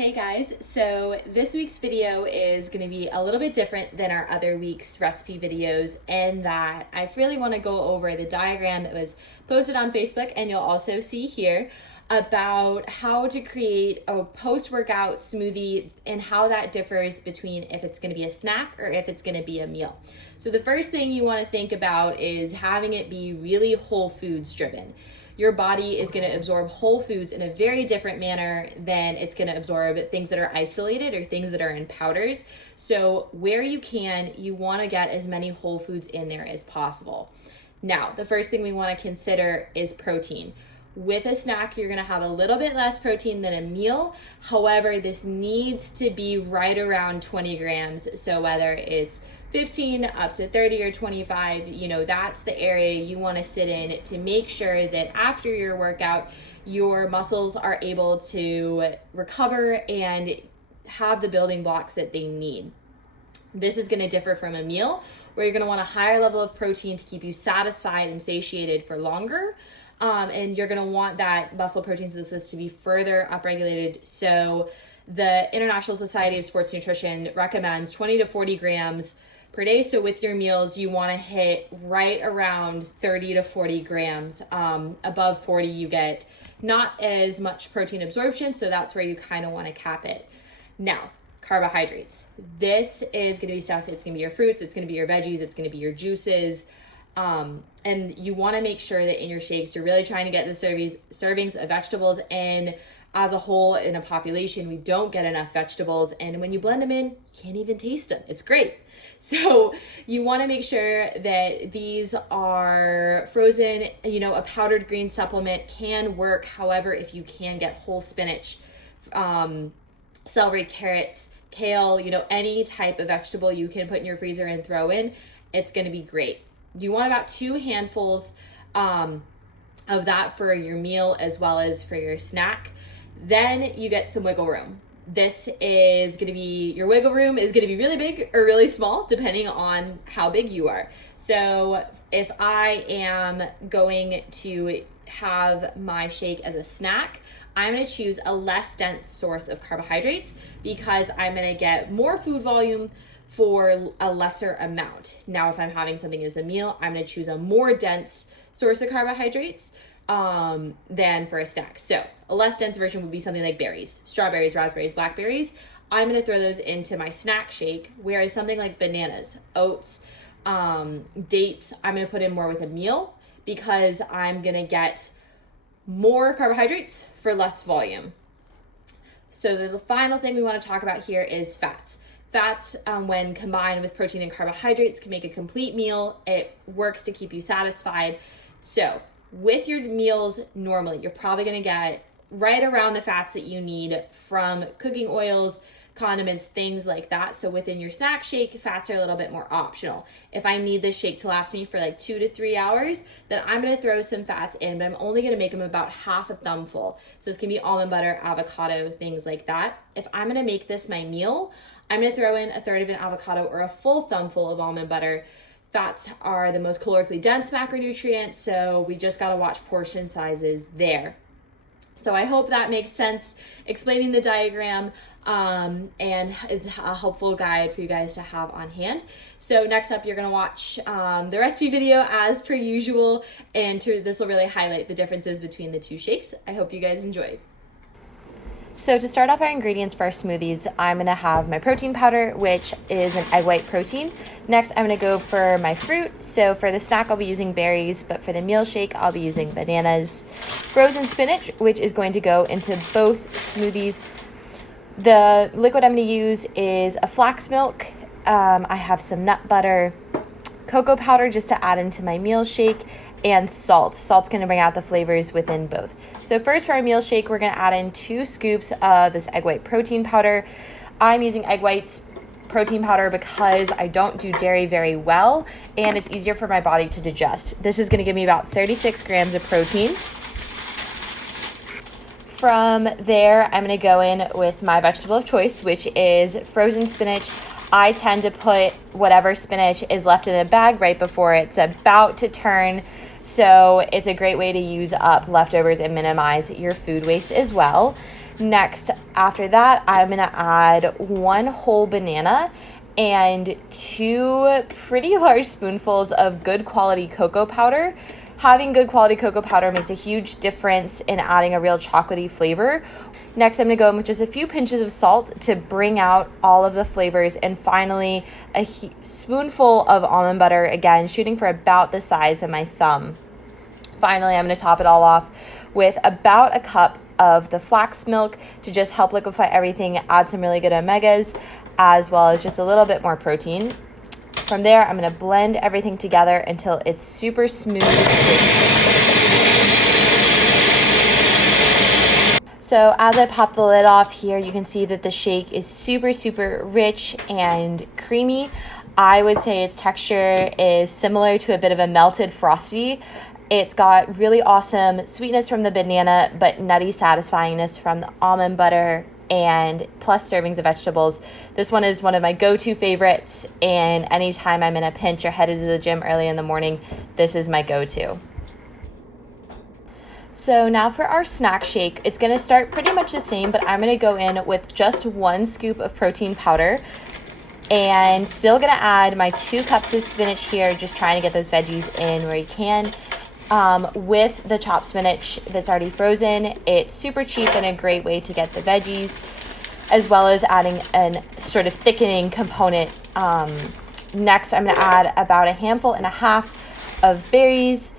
Hey guys, so this week's video is going to be a little bit different than our other week's recipe videos in that I really want to go over the diagram that was posted on Facebook, and you'll also see here about how to create a post-workout smoothie and how that differs between if it's going to be a snack or if it's going to be a meal. So the first thing you want to think about is having it be really whole foods driven. Your body is going to absorb whole foods in a very different manner than it's going to absorb things that are isolated or things that are in powders. So where you can, you want to get as many whole foods in there as possible. Now, the first thing we want to consider is protein. With a snack, you're going to have a little bit less protein than a meal. However, this needs to be right around 20 grams. So whether it's 15 up to 30 or 25, that's the area you want to sit in to make sure that after your workout, your muscles are able to recover and have the building blocks that they need. This is going to differ from a meal where you're going to want a higher level of protein to keep you satisfied and satiated for longer. And you're going to want that muscle protein synthesis to be further upregulated. So the International Society of Sports Nutrition recommends 20 to 40 grams per day. So with your meals, you want to hit right around 30 to 40 grams. Above 40, you get not as much protein absorption. So that's where you kind of want to cap it. Now, carbohydrates. This is going to be stuff, it's going to be your fruits, it's going to be your veggies, it's going to be your juices. And you want to make sure that in your shakes, you're really trying to get the servings of vegetables in. As a whole, in a population, we don't get enough vegetables. And when you blend them in, you can't even taste them. It's great. So you want to make sure that these are frozen. A powdered green supplement can work. However, if you can get whole spinach, celery, carrots, kale, any type of vegetable you can put in your freezer and throw in, it's going to be great. You want about 2 handfuls of that for your meal as well as for your snack. Then you get some wiggle room. This is going to be, your wiggle room is going to be really big or really small, depending on how big you are. So if I am going to have my shake as a snack, I'm going to choose a less dense source of carbohydrates because I'm going to get more food volume for a lesser amount. Now, if I'm having something as a meal, I'm going to choose a more dense source of carbohydrates than for a snack. So a less dense version would be something like berries, strawberries, raspberries, blackberries. I'm going to throw those into my snack shake, whereas something like bananas, oats, dates, I'm going to put in more with a meal because I'm going to get more carbohydrates for less volume. So the final thing we want to talk about here is fats. Fats, when combined with protein and carbohydrates, can make a complete meal. It works to keep you satisfied. So with your meals, normally, you're probably going to get right around the fats that you need from cooking oils, condiments, things like that. So within your snack shake, fats are a little bit more optional. If I need this shake to last me for like 2 to 3 hours, then I'm going to throw some fats in, but I'm only going to make them about half a thumbful. So this can be almond butter, avocado, things like that. If I'm going to make this my meal, I'm going to throw in a third of an avocado or a full thumbful of almond butter. Fats are the most calorically dense macronutrient, so we just got to watch portion sizes there. So I hope that makes sense explaining the diagram, and it's a helpful guide for you guys to have on hand. So next up, you're going to watch the recipe video as per usual, and this will really highlight the differences between the two shakes. I hope you guys enjoy. So to start off our ingredients for our smoothies, I'm going to have my protein powder, which is an egg white protein. Next, I'm going to go for my fruit. So for the snack, I'll be using berries, but for the meal shake, I'll be using bananas. Frozen spinach, which is going to go into both smoothies. The liquid I'm going to use is a flax milk. I have some nut butter, cocoa powder just to add into my meal shake, and salt. Salt's going to bring out the flavors within both. So first for our meal shake, we're going to add in 2 scoops of this egg white protein powder. I'm using egg whites protein powder because I don't do dairy very well and it's easier for my body to digest. This is going to give me about 36 grams of protein. From there, I'm going to go in with my vegetable of choice, which is frozen spinach. I tend to put whatever spinach is left in a bag right before it's about to turn. So it's a great way to use up leftovers and minimize your food waste as well. Next, after that, I'm gonna add 1 whole banana and 2 pretty large spoonfuls of good quality cocoa powder. Having good quality cocoa powder makes a huge difference in adding a real chocolatey flavor. Next, I'm gonna go in with just a few pinches of salt to bring out all of the flavors. And finally, a spoonful of almond butter, again, shooting for about the size of my thumb. Finally, I'm gonna top it all off with about a cup of the flax milk to just help liquefy everything, add some really good omegas, as well as just a little bit more protein. From there, I'm gonna blend everything together until it's super smooth. So as I pop the lid off here, you can see that the shake is super, super rich and creamy. I would say its texture is similar to a bit of a melted Frosty. It's got really awesome sweetness from the banana, but nutty satisfyingness from the almond butter, and plus servings of vegetables. This one is one of my go-to favorites, and anytime I'm in a pinch or headed to the gym early in the morning, this is my go-to. So now for our snack shake, it's gonna start pretty much the same, but I'm gonna go in with just 1 scoop of protein powder, and still gonna add my 2 cups of spinach here, just trying to get those veggies in where you can. With the chopped spinach that's already frozen, it's super cheap and a great way to get the veggies, as well as adding a sort of thickening component. Next, I'm going to add about 1.5 handfuls of berries,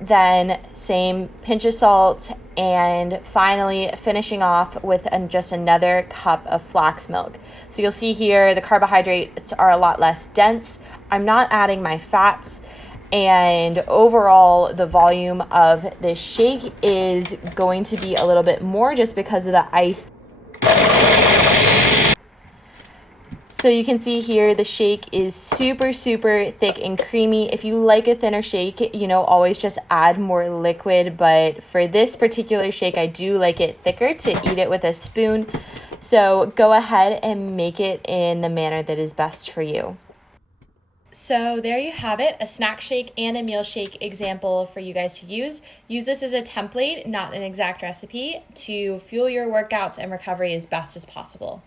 then same pinch of salt, and finally finishing off with just another cup of flax milk. So you'll see here the carbohydrates are a lot less dense. I'm not adding my fats. And overall, the volume of this shake is going to be a little bit more just because of the ice. So you can see here the shake is super, super thick and creamy. If you like a thinner shake, always just add more liquid. But for this particular shake, I do like it thicker to eat it with a spoon. So go ahead and make it in the manner that is best for you. So there you have it, a snack shake and a meal shake example for you guys to use. Use this as a template, not an exact recipe, to fuel your workouts and recovery as best as possible.